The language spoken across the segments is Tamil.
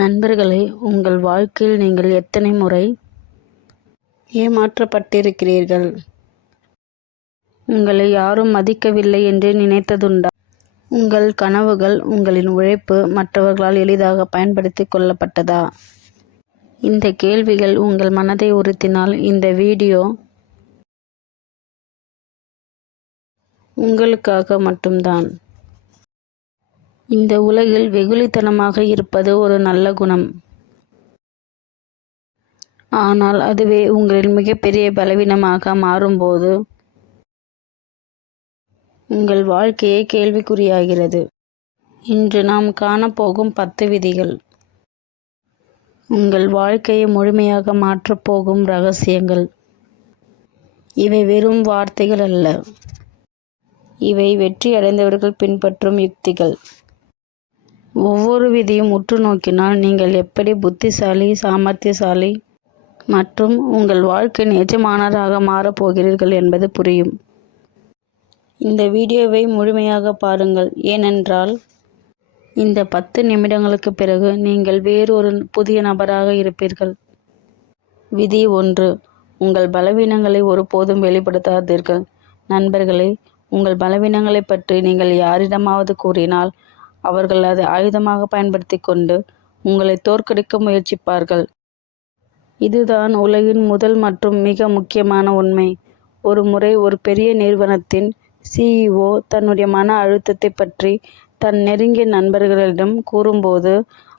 நண்பர்களே, உங்கள் வாழ்க்கையில் நீங்கள் எத்தனை முறை ஏமாற்றப்பட்டிருக்கிறீர்கள்? உங்களை யாரும் மதிக்கவில்லை என்று நினைத்ததுண்டா? உங்கள் கனவுகள், உங்களின் உழைப்பு மற்றவர்களால் எளிதாக பயன்படுத்திக் கொள்ளப்பட்டதா? இந்த கேள்விகள் உங்கள் மனதை உறுத்தினால் இந்த வீடியோ உங்களுக்காக மட்டும்தான். இந்த உலகில் வெகுளித்தனமாக இருப்பது ஒரு நல்ல குணம். ஆனால் அதுவே உங்களின் மிகப்பெரிய பலவீனமாக மாறும்போது உங்கள் வாழ்க்கையே கேள்விக்குறியாகிறது. இன்று நாம் காணப்போகும் 10 விதிகள் உங்கள் வாழ்க்கையை முழுமையாக மாற்றப்போகும் ரகசியங்கள். இவை வெறும் வார்த்தைகள் அல்ல, இவை வெற்றி அடைந்தவர்கள் பின்பற்றும் யுக்திகள். ஒவ்வொரு விதியும் உற்று நோக்கினால் நீங்கள் எப்படி புத்திசாலி, சாமர்த்தியசாலி மற்றும் உங்கள் வாழ்க்கையின் எஜமானராக மாறப்போகிறீர்கள் என்பது புரியும். இந்த வீடியோவை முழுமையாக பாருங்கள், ஏனென்றால் இந்த 10 நிமிடங்களுக்கு பிறகு நீங்கள் வேறொரு புதிய நபராக இருப்பீர்கள். விதி 1: உங்கள் பலவீனங்களை ஒருபோதும் வெளிப்படுத்தாதீர்கள். நண்பர்களே, உங்கள் பலவீனங்களை பற்றி நீங்கள் யாரிடமாவது கூறினால் அவர்கள் அதை ஆயுதமாக பயன்படுத்தி கொண்டு உங்களை தோற்கடிக்க முயற்சிப்பார்கள். இதுதான் உலகின் முதல் மற்றும் மிக முக்கியமான உண்மை. ஒரு முறை ஒரு பெரிய நிறுவனத்தின் CEO தன்னுடைய மன அழுத்தத்தை பற்றி தன் நெருங்கிய நண்பர்களிடம் கூறும்போது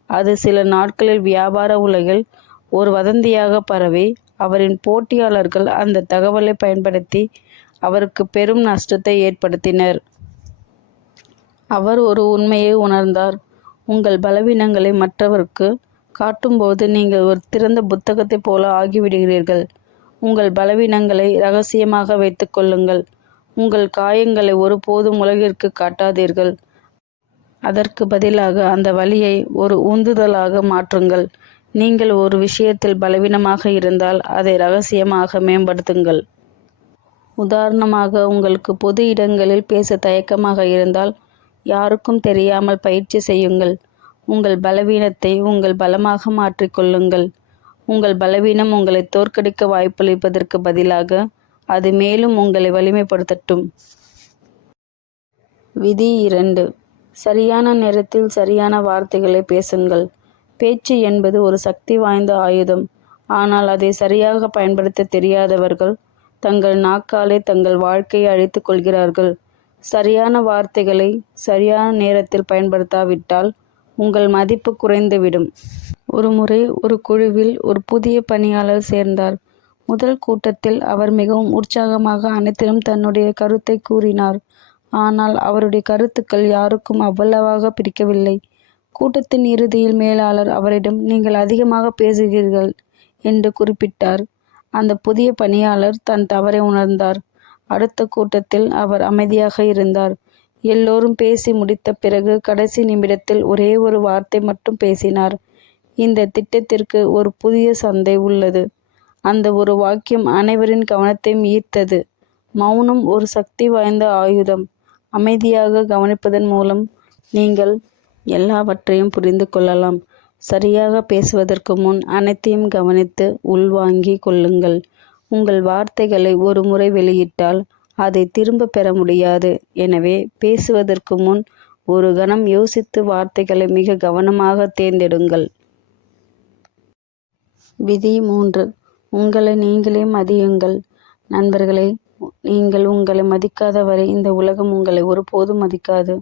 அது சில நாட்களில் வியாபார உலகில் ஒரு வதந்தியாக பரவி அவரின் போட்டியாளர்கள் அந்த தகவலை பயன்படுத்தி அவருக்கு பெரும் நஷ்டத்தை ஏற்படுத்தினர். அவர் ஒரு உண்மையை உணர்ந்தார்: உங்கள் பலவீனங்களை மற்றவருக்கு காட்டும்போது நீங்கள் ஒரு திறந்த புத்தகத்தைப் போல ஆகிவிடுகிறீர்கள். உங்கள் பலவீனங்களை இரகசியமாக வைத்துக் கொள்ளுங்கள். உங்கள் காயங்களை ஒருபோதும் உலகிற்கு காட்டாதீர்கள். அதற்கு பதிலாக அந்த வலியை ஒரு உந்துதலாக மாற்றுங்கள். நீங்கள் ஒரு விஷயத்தில் பலவீனமாக இருந்தால் அதை இரகசியமாக மேம்படுத்துங்கள். உதாரணமாக, உங்களுக்கு பொது இடங்களில் பேச தயக்கமாக இருந்தால் யாருக்கும் தெரியாமல் பயிற்சி செய்யுங்கள். உங்கள் பலவீனத்தை உங்கள் பலமாக மாற்றிக்கொள்ளுங்கள். உங்கள் பலவீனம் உங்களை தோற்கடிக்க வாய்ப்பளிப்பதற்கு பதிலாக அது மேலும் உங்களை வலிமைப்படுத்தட்டும். விதி 2: சரியான நேரத்தில் சரியான வார்த்தைகளை பேசுங்கள். பேச்சு என்பது ஒரு சக்தி வாய்ந்த ஆயுதம். ஆனால் அதை சரியாக பயன்படுத்த தெரியாதவர்கள் தங்கள் நாக்காலே தங்கள் வாழ்க்கையை அழித்துக் கொள்கிறார்கள். சரியான வார்த்தைகளை சரியான நேரத்தில் பயன்படுத்தாவிட்டால் உங்கள் மதிப்பு குறைந்துவிடும். ஒரு முறை ஒரு குழுவில் ஒரு புதிய பணியாளர் சேர்ந்தார். முதல் கூட்டத்தில் அவர் மிகவும் உற்சாகமாக அனைத்திலும் தன்னுடைய கருத்தை கூறினார். ஆனால் அவருடைய கருத்துக்கள் யாருக்கும் அவ்வளவாக பிடிக்கவில்லை. கூட்டத்தின் இறுதியில் மேலாளர் அவரிடம், நீங்கள் அதிகமாக பேசுகிறீர்கள் என்று குறிப்பிட்டார். அந்த புதிய பணியாளர் தன் தவறை உணர்ந்தார். அடுத்த கூட்டத்தில் அவர் அமைதியாக இருந்தார். எல்லோரும் பேசி முடித்த பிறகு கடைசி நிமிடத்தில் ஒரே ஒரு வார்த்தை மட்டும் பேசினார்: இந்த திட்டத்திற்கு ஒரு புதிய சந்தை உள்ளது. அந்த ஒரு வாக்கியம் அனைவரின் கவனத்தையும் ஈர்த்தது. மௌனம் ஒரு சக்தி வாய்ந்த ஆயுதம். அமைதியாக கவனிப்பதன் மூலம் நீங்கள் எல்லாவற்றையும் புரிந்து கொள்ளலாம். சரியாக பேசுவதற்கு முன் அனைத்தையும் கவனித்து உள்வாங்கிக் கொள்ளுங்கள். உங்கள் வார்த்தைகளை ஒரு முறை வெளியிட்டால் அதை திரும்ப பெற முடியாது. எனவே பேசுவதற்கு முன் ஒரு கணம் யோசித்து வார்த்தைகளை மிக கவனமாக தேர்ந்தெடுங்கள். விதி 3: உங்களை நீங்களே மதியுங்கள். நண்பர்களே, நீங்கள் உங்களை மதிக்காத வரை இந்த உலகம் உங்களை ஒருபோதும் மதிக்காது.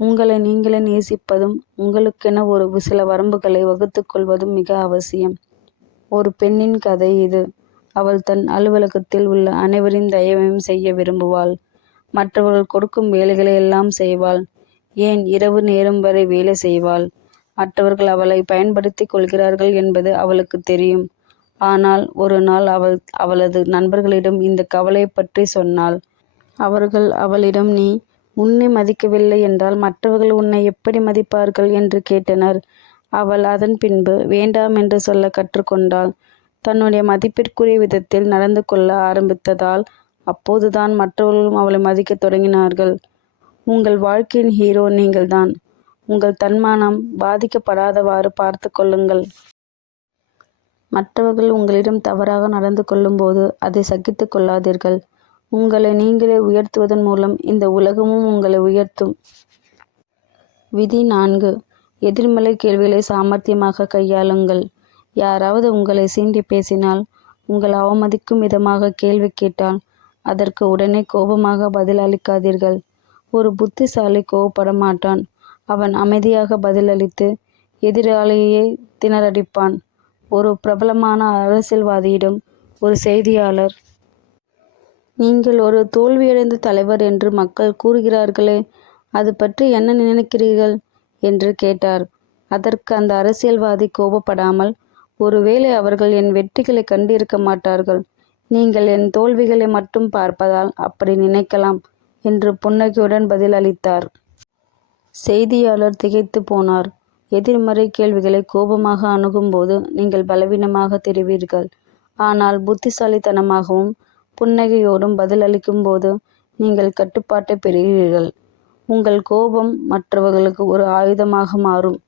உங்களை நீங்களே நேசிப்பதும் உங்களுக்கென ஒரு சில வரம்புகளை வகுத்துக் கொள்வதும் மிக அவசியம். ஒரு பெண்ணின் கதை இது. அவள் தன் அலுவலகத்தில் உள்ள அனைவரின் தயவையும் செய்ய விரும்புவாள். மற்றவர்கள் கொடுக்கும் வேலைகளை எல்லாம் செய்வாள். ஏன், இரவு நேரம் வரை வேலை செய்வாள். மற்றவர்கள் அவளை பயன்படுத்தி கொள்கிறார்கள் என்பது அவளுக்கு தெரியும். ஆனால் ஒரு நாள் அவள் அவளது நண்பர்களிடம் இந்த கவலை பற்றி சொன்னாள். அவர்கள் அவளிடம், நீ உன்னை மதிக்கவில்லை என்றால் மற்றவர்கள் உன்னை எப்படி மதிப்பார்கள் என்று கேட்டனர். அவள் அதன் பின்பு வேண்டாம் என்று சொல்ல கற்றுக்கொண்டாள். தன்னுடைய மதிப்பிற்குரிய விதத்தில் நடந்து கொள்ள ஆரம்பித்ததால் அப்போதுதான் மற்றவர்களும் அவளை மதிக்கத் தொடங்கினார்கள். உங்கள் வாழ்க்கையின் ஹீரோ நீங்கள்தான். உங்கள் தன்மானம் பாதிக்கப்படாதவாறு பார்த்து கொள்ளுங்கள். மற்றவர்கள் உங்களிடம் தவறாக நடந்து கொள்ளும்போது அதை சகித்து கொள்ளாதீர்கள். உங்களை நீங்களே உயர்த்துவதன் மூலம் இந்த உலகமும் உங்களை உயர்த்தும். விதி 4. எதிர்மறை கேள்விகளை சாமர்த்தியமாக கையாளுங்கள். யாராவது உங்களை சீண்டி பேசினால், உங்கள் அவமதிக்கும் விதமாக கேள்வி கேட்டால், அதற்கு உடனே கோபமாக பதில் அளிக்காதீர்கள். ஒரு புத்திசாலி கோபப்பட மாட்டான். அவன் அமைதியாக பதிலளித்து எதிராளியை திணறடிப்பான். ஒரு பிரபலமான அரசியல்வாதியிடம் ஒரு செய்தியாளர், நீங்கள் ஒரு தோல்வியடைந்த தலைவர் என்று மக்கள் கூறுகிறார்களே, அது பற்றி என்ன நினைக்கிறீர்கள் என்று கேட்டார். அதற்கு அந்த அரசியல்வாதி கோபப்படாமல், ஒருவேளை அவர்கள் என் வெற்றிகளை கண்டிருக்க மாட்டார்கள். நீங்கள் என் தோல்விகளை மட்டும் பார்ப்பதால் அப்படி நினைக்கலாம் என்று புன்னகையுடன் பதிலளித்தார். செய்தியாளர் திகைத்து போனார். எதிர்மறை கேள்விகளை கோபமாக அணுகும்போது நீங்கள் பலவீனமாக தெரிவீர்கள். ஆனால் புத்திசாலித்தனமாகவும் புன்னகையோடும் பதிலளிக்கும் போது நீங்கள் கட்டுப்பாட்டை பெறுகிறீர்கள். உங்கள் கோபம் மற்றவர்களுக்கு ஒரு ஆயுதமாக மாறும்.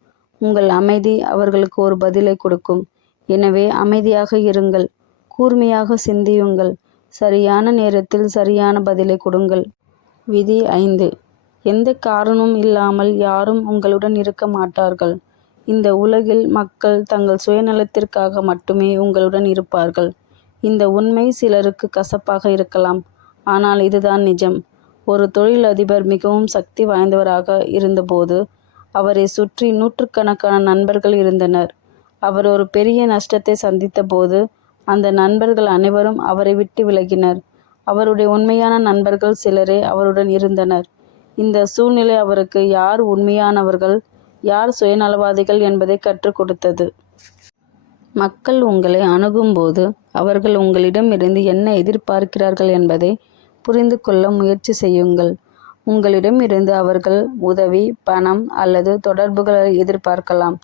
உங்கள் அமைதி அவர்களுக்கு ஒரு பதிலை கொடுக்கும். எனவே அமைதியாக இருங்கள். கூர்மையாக சிந்தியுங்கள். சரியான நேரத்தில் சரியான பதிலை கொடுங்கள். விதி 5. எந்த காரணமும் இல்லாமல் யாரும் உங்களுடன் இருக்க மாட்டார்கள். இந்த உலகில் மக்கள் தங்கள் சுயநலத்திற்காக மட்டுமே உங்களுடன் இருப்பார்கள். இந்த உண்மை சிலருக்கு கசப்பாக இருக்கலாம், ஆனால் இதுதான் நிஜம். ஒரு தொழிலதிபர் மிகவும் சக்தி வாய்ந்தவராக இருந்தபோது அவரை சுற்றி நூற்றுக்கணக்கான நண்பர்கள் இருந்தனர். அவர் ஒரு பெரிய நஷ்டத்தை சந்தித்த போது அந்த நண்பர்கள் அனைவரும் அவரை விட்டு விலகினர். அவருடைய உண்மையான நண்பர்கள் சிலரே அவருடன் இருந்தனர். இந்த சூழ்நிலை அவருக்கு யார் உண்மையானவர்கள், யார் சுயநலவாதிகள் என்பதை கற்றுக் கொடுத்தது. மக்கள் உங்களை அணுகும்போது அவர்கள் உங்களிடமிருந்து என்ன எதிர்பார்க்கிறார்கள் என்பதை புரிந்து கொள்ள முயற்சி செய்யுங்கள். உங்களிடமிருந்து அவர்கள் உதவி, பணம் அல்லது தொடர்புகளை எதிர்பார்க்கலாம்.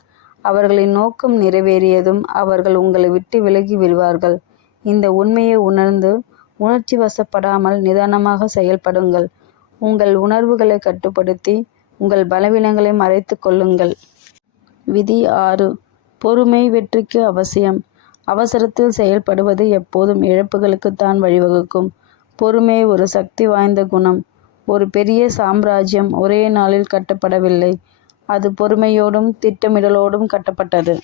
அவர்களின் நோக்கம் நிறைவேறியதும் அவர்கள் உங்களை விட்டு விலகி விடுவார்கள். இந்த உண்மையை உணர்ந்து உணர்ச்சி வசப்படாமல் நிதானமாக செயல்படுங்கள். உங்கள் உணர்வுகளை கட்டுப்படுத்தி உங்கள் பலவீனங்களை மறைத்து கொள்ளுங்கள். விதி 6. பொறுமை வெற்றிக்கு அவசியம். அவசரத்தில் செயல்படுவது எப்போதும் இழப்புகளுக்குத்தான் வழிவகுக்கும். பொறுமை ஒரு சக்தி வாய்ந்த குணம். ஒரு பெரிய சாம்ராஜ்யம் ஒரே நாளில் கட்டப்படவில்லை. அது பொறுமையோடும் திட்டமிடலோடும் கட்டப்பட்டது.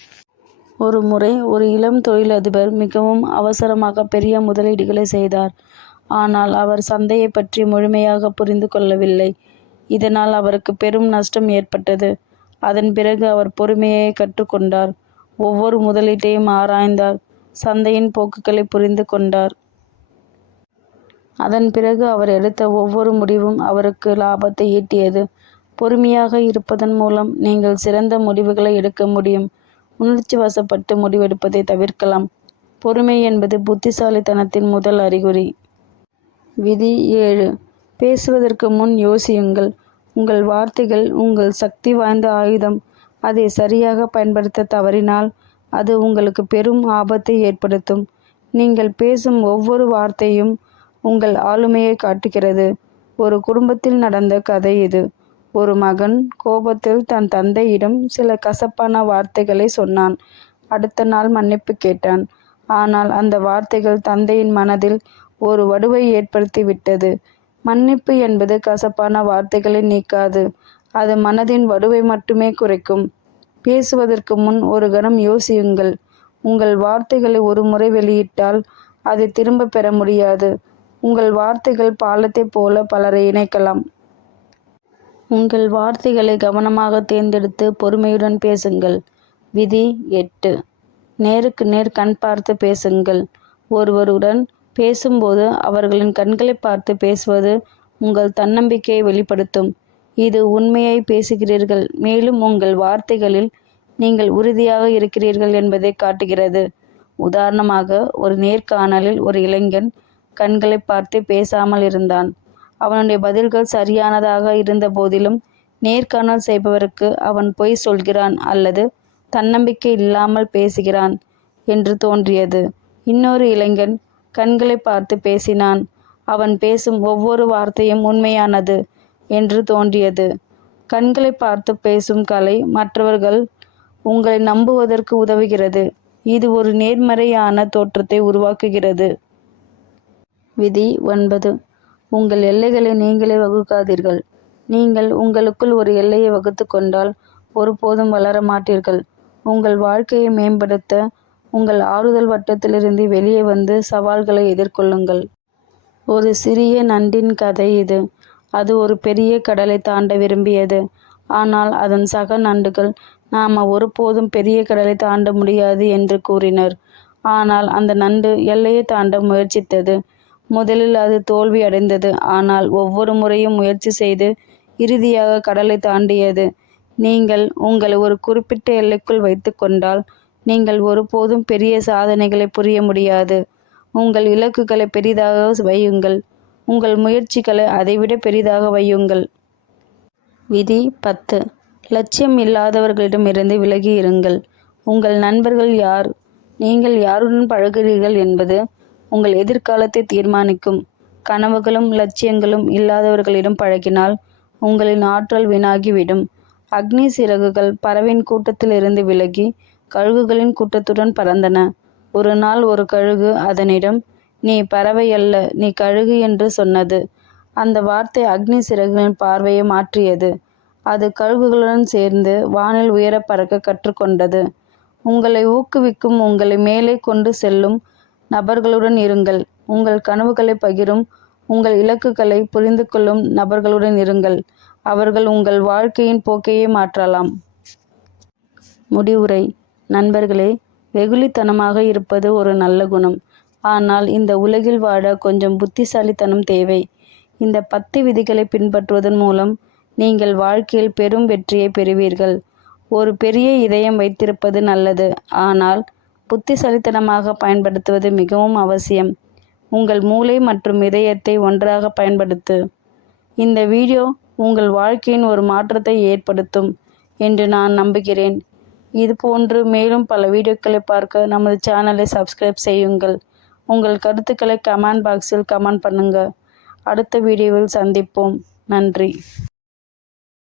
ஒரு முறை ஒரு இளம் தொழிலதிபர் மிகவும் அவசரமாக பெரிய முதலீடுகளை செய்தார். ஆனால் அவர் சந்தையை பற்றி முழுமையாக புரிந்து கொள்ளவில்லை. இதனால் அவருக்கு பெரும் நஷ்டம் ஏற்பட்டது. அதன் பிறகு அவர் பொறுமையை கற்றுக்கொண்டார். ஒவ்வொரு முதலீட்டையும் ஆராய்ந்தார். சந்தையின் போக்குகளை புரிந்து கொண்டார். அதன் பிறகு அவர் எடுத்த ஒவ்வொரு முடிவும் அவருக்கு லாபத்தை ஈட்டியது. பொறுமையாக இருப்பதன் மூலம் நீங்கள் சிறந்த முடிவுகளை எடுக்க முடியும். உணர்ச்சி வசப்பட்டு முடிவெடுப்பதை தவிர்க்கலாம். பொறுமை என்பது புத்திசாலித்தனத்தின் முதல் அறிகுறி. விதி 7. பேசுவதற்கு முன் யோசியுங்கள். உங்கள் வார்த்தைகள் உங்கள் சக்தி வாய்ந்த ஆயுதம். அதை சரியாக பயன்படுத்த தவறினால் அது உங்களுக்கு பெரும் ஆபத்தை ஏற்படுத்தும். நீங்கள் பேசும் ஒவ்வொரு வார்த்தையும் உங்கள் ஆளுமையை காட்டுகிறது. ஒரு குடும்பத்தில் நடந்த கதை இது. ஒரு மகன் கோபத்தில் தன் தந்தையிடம் சில கசப்பான வார்த்தைகளை சொன்னான். அடுத்த நாள் மன்னிப்பு கேட்டான். ஆனால் அந்த வார்த்தைகள் தந்தையின் மனதில் ஒரு வடுவை ஏற்படுத்தி விட்டது. மன்னிப்பு என்பது கசப்பான வார்த்தைகளை நீக்காது. அது மனதின் வடுவை மட்டுமே குறைக்கும். பேசுவதற்கு முன் ஒரு கணம் யோசியுங்கள். உங்கள் வார்த்தைகளை ஒரு முறை வெளியிட்டால் அதை திரும்ப பெற முடியாது. உங்கள் வார்த்தைகள் பாலத்தை போல பலரை இணைக்கலாம். உங்கள் வார்த்தைகளை கவனமாக தேர்ந்தெடுத்து பொறுமையுடன் பேசுங்கள். விதி 8. நேருக்கு நேர் கண் பார்த்து பேசுங்கள். ஒருவருடன் பேசும்போது அவர்களின் கண்களை பார்த்து பேசுவது உங்கள் தன்னம்பிக்கையை வெளிப்படுத்தும். இது உண்மையை பேசுகிறீர்கள், மேலும் உங்கள் வார்த்தைகளில் நீங்கள் உறுதியாக இருக்கிறீர்கள் என்பதை காட்டுகிறது. உதாரணமாக, ஒரு நேர்காணலில் ஒரு இளைஞன் கண்களை பார்த்து பேசாமல் இருந்தான். அவனுடைய பதில்கள் சரியானதாக இருந்த போதிலும் நேர்காணல் செய்பவருக்கு அவன் பொய் சொல்கிறான் அல்லது தன்னம்பிக்கை இல்லாமல் பேசுகிறான் என்று தோன்றியது. இன்னொரு இளைஞன் கண்களை பார்த்து பேசினான். அவன் பேசும் ஒவ்வொரு வார்த்தையும் உண்மையானது என்று தோன்றியது. கண்களை பார்த்து பேசும் கலை மற்றவர்கள் உங்களை நம்புவதற்கு உதவுகிறது. இது ஒரு நேர்மறையான தோற்றத்தை உருவாக்குகிறது. விதி 9. உங்கள் எல்லைகளை நீங்களே வகுக்காதீர்கள். நீங்கள் உங்களுக்குள் ஒரு எல்லையை வகுத்து கொண்டால் ஒருபோதும் வளர மாட்டீர்கள். உங்கள் வாழ்க்கையை மேம்படுத்த உங்கள் ஆறுதல் வட்டத்திலிருந்து வெளியே வந்து சவால்களை எதிர்கொள்ளுங்கள். ஒரு சிறிய நண்டின் கதை இது. அது ஒரு பெரிய கடலை தாண்ட விரும்பியது. ஆனால் அதன் சக நண்டுகள் நாம ஒருபோதும் பெரிய கடலை தாண்ட முடியாது என்று கூறினர். ஆனால் அந்த நண்டு எல்லையை தாண்ட முயற்சித்தது. முதலில் அது தோல்வி அடைந்தது. ஆனால் ஒவ்வொரு முறையும் முயற்சி செய்து இறுதியாக கடலை தாண்டியது. நீங்கள் உங்களை ஒரு குறிப்பிட்ட எல்லைக்குள் வைத்து கொண்டால் நீங்கள் ஒருபோதும் பெரிய சாதனைகளை புரிய முடியாது. உங்கள் இலக்குகளை பெரிதாக வையுங்கள். உங்கள் முயற்சிகளை அதைவிட பெரிதாக வையுங்கள். விதி 10. லட்சியம் இல்லாதவர்களிடமிருந்து விலகி இருங்கள். உங்கள் நண்பர்கள் யார், நீங்கள் யாருடன் பழகுகிறீர்கள் என்பது உங்கள் எதிர்காலத்தை தீர்மானிக்கும். கனவுகளும் லட்சியங்களும் இல்லாதவர்களிடம் பழகினால் உங்களின் ஆற்றல் வீணாகிவிடும். அக்னி சிறகுகள் பறவையின் கூட்டத்திலிருந்து விலகி கழுகுகளின் கூட்டத்துடன் பறந்தன. ஒரு நாள் ஒரு கழுகு அதனிடம், "நீ பறவை அல்ல, நீ கழுகு" என்று சொன்னது. அந்த வார்த்தை அக்னி சிறகுகளின் பார்வையை மாற்றியது. அது கழுகுகளுடன் சேர்ந்து வானில் உயர பறக்க கற்றுக்கொண்டது. உங்களை ஊக்குவிக்கும், உங்களை மேலே கொண்டு செல்லும் நபர்களுடன் இருங்கள். உங்கள் கனவுகளை பகிரும், உங்கள் இலக்குகளை புரிந்து கொள்ளும் நபர்களுடன் இருங்கள். அவர்கள் உங்கள் வாழ்க்கையின் போக்கையே மாற்றலாம். முடிவுரை. நண்பர்களே, வெகுளித்தனமாக இருப்பது ஒரு நல்ல குணம். ஆனால் இந்த உலகில் வாழ கொஞ்சம் புத்திசாலித்தனம் தேவை. இந்த 10 விதிகளை பின்பற்றுவதன் மூலம் நீங்கள் வாழ்க்கையில் பெரும் வெற்றியை பெறுவீர்கள். ஒரு பெரிய இதயம் வைத்திருப்பது நல்லது, ஆனால் புத்திசாலித்தனமாக பயன்படுத்துவது மிகவும் அவசியம். உங்கள் மூளை மற்றும் இதயத்தை ஒன்றாக பயன்படுத்து. இந்த வீடியோ உங்கள் வாழ்க்கையின் ஒரு மாற்றத்தை ஏற்படுத்தும் என்று நான் நம்புகிறேன். இதுபோன்று மேலும் பல வீடியோக்களை பார்க்க நமது சேனலை சப்ஸ்கிரைப் செய்யுங்கள். உங்கள் கருத்துக்களை கமெண்ட் பாக்ஸில் கமெண்ட் பண்ணுங்க. அடுத்த வீடியோவில் சந்திப்போம். நன்றி.